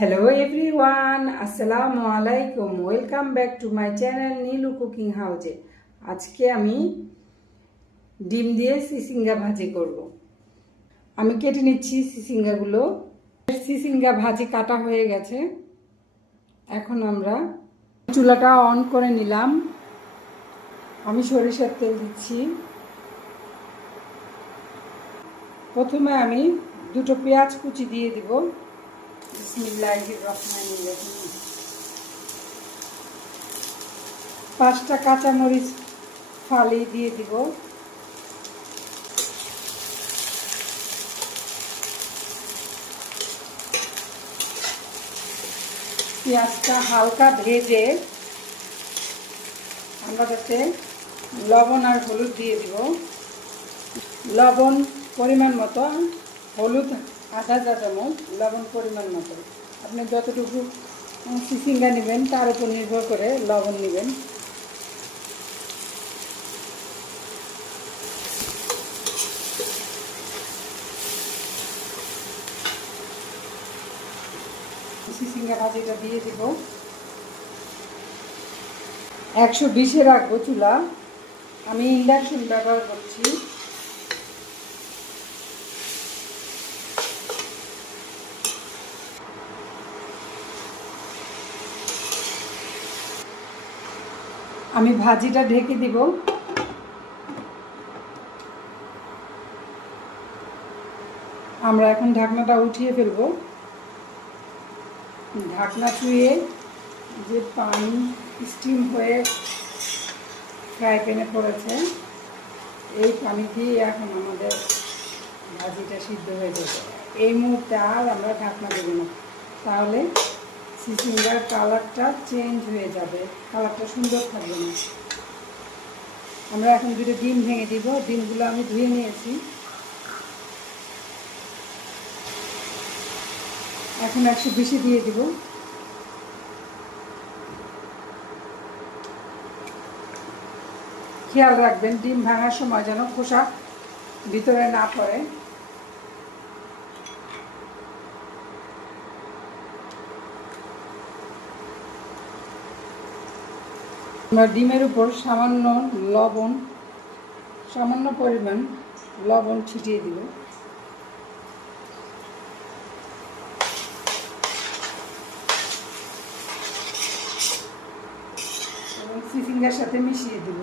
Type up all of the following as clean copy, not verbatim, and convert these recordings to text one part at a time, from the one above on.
Hello everyone, Assalamu alaikum. Welcome back to my channel Nilu cooking হাউজে। আজকে আমি ডিম দিয়ে সিসিঙ্গা ভাজি করব। আমি কেটে নিচ্ছি সিসিঙ্গাগুলো। সিসিঙ্গা ভাজি কাটা হয়ে গেছে। এখন আমরা চুলাটা অন করে নিলাম। আমি সরিষার তেল দিচ্ছি। প্রথমে আমি দুটো পেঁয়াজ কুচি দিয়ে দিব। বিসমিল্লাহির রহমানির রহিম। 5টা কাঁচামরিচ ফালি দিয়ে দিব। পেঁয়াজটা হালকা ভেজে আমরা তাতে লবণ আর হলুদ দিয়ে দিব। লবণ পরিমাণ মতো, হলুদ আধা চা চামচ, লবণ পরিমাণ মতো। আপনি যতটুকু সিসিঙ্গা নেবেন তার উপর নির্ভর করে লবণ নেবেন। সিসিঙ্গা ভাজিটা দিয়ে দিব। 120-এ রাখবো চুলা। আমি ইন্ডাকশন ব্যবহার করছি। আমি ভাজিটা ঢেকে দিব। আমরা এখন ঢাকনাটা উঠিয়ে ফেলবো। ঢাকনা ছুঁয়ে যে পানি স্টিম হয়ে ফ্রাই প্যানে পড়েছে, এই পানি দিয়ে এখন আমাদের ভাজিটা সিদ্ধ হয়ে যাবে। এই মুহূর্তে আর আমরা ঢাকনা দেব না, তাহলে সিসিঙ্গার কালারটা চেঞ্জ হয়ে যাবে, কালারটা সুন্দর থাকবে না। আমরা এখন দুটো ডিম ভেঙে দিব। ডিমগুলো আমি ধুয়ে নিয়েছি। এখন 120 দিয়ে দিব। খেয়াল রাখবেন ডিম ভাঙার সময় যেন খোসা ভিতরে না পড়ে। আমরা ডিমের উপর সামান্য পরিমাণ লবণ ছিটিয়ে দিব। এবং সিসিঙ্গার সাথে মিশিয়ে দিব।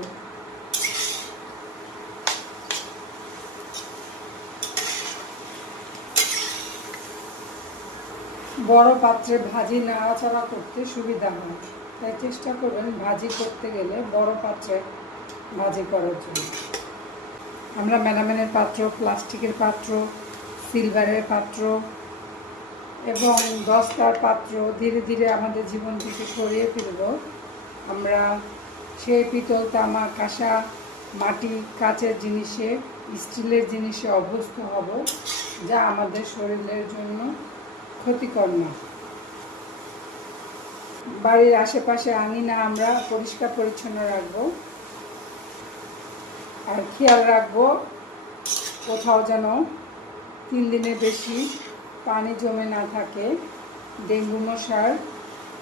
বড় পাত্রে ভাজি নাড়াচাড়া করতে সুবিধা হয়, তাই চেষ্টা করবেন ভাজি করতে গেলে বড় পাত্রে ভাজি করার জন্য। আমরা মেলামেনের পাত্র, প্লাস্টিকের পাত্র, সিলভারের পাত্র এবং দস্তার পাত্র ধীরে ধীরে আমাদের জীবন থেকে সরিয়ে ফেলব। আমরা সেই পিতল, তামা, কাঁসা, মাটি, কাচের জিনিসে, স্টিলের জিনিসে অভ্যস্ত হব, যা আমাদের শরীরের জন্য ক্ষতিকর না। বাড়ির আশেপাশে আঙিনা আমরা পরিষ্কার পরিচ্ছন্ন রাখবো। আর খেয়াল রাখবো কোথাও যেন 3 দিনের বেশি পানি জমে না থাকে। ডেঙ্গু মশার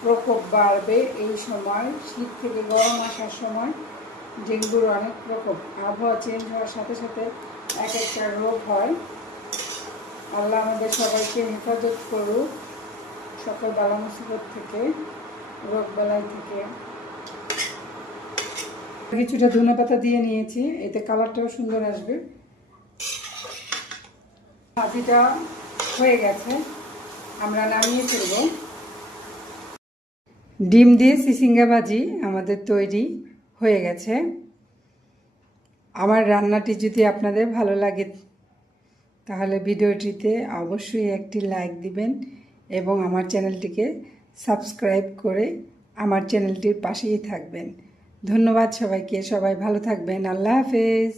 প্রকোপ বাড়বে এই সময়। শীত থেকে গরম আসার সময় ডেঙ্গুর অনেক প্রকোপ। আবহাওয়া চেঞ্জ হওয়ার সাথে সাথে এক একটা রোগ হয়। আল্লাহ আমাদের সবাইকে হেফাজত করুক সকল বালা মুসিবত থেকে, রোগ বালাই থেকে। কিছুটা ধনেপাতা দিয়ে নিয়েছি, এতে কালারটাও সুন্দর আসবে। ভাজিটা হয়ে গেছে, আমরা নামিয়ে ফেলব। ডিম দিয়ে সিসিঙ্গা ভাজি আমাদের তৈরি হয়ে গেছে। আমার রান্নাটি যদি আপনাদের ভালো লাগে তাহলে ভিডিওটিতে অবশ্যই একটি লাইক দিবেন এবং আমার চ্যানেলটিকে সাবস্ক্রাইব করে আমার চ্যানেলটির পাশেই থাকবেন। ধন্যবাদ সবাইকে। সবাই ভালো থাকবেন। আল্লাহ হাফেজ।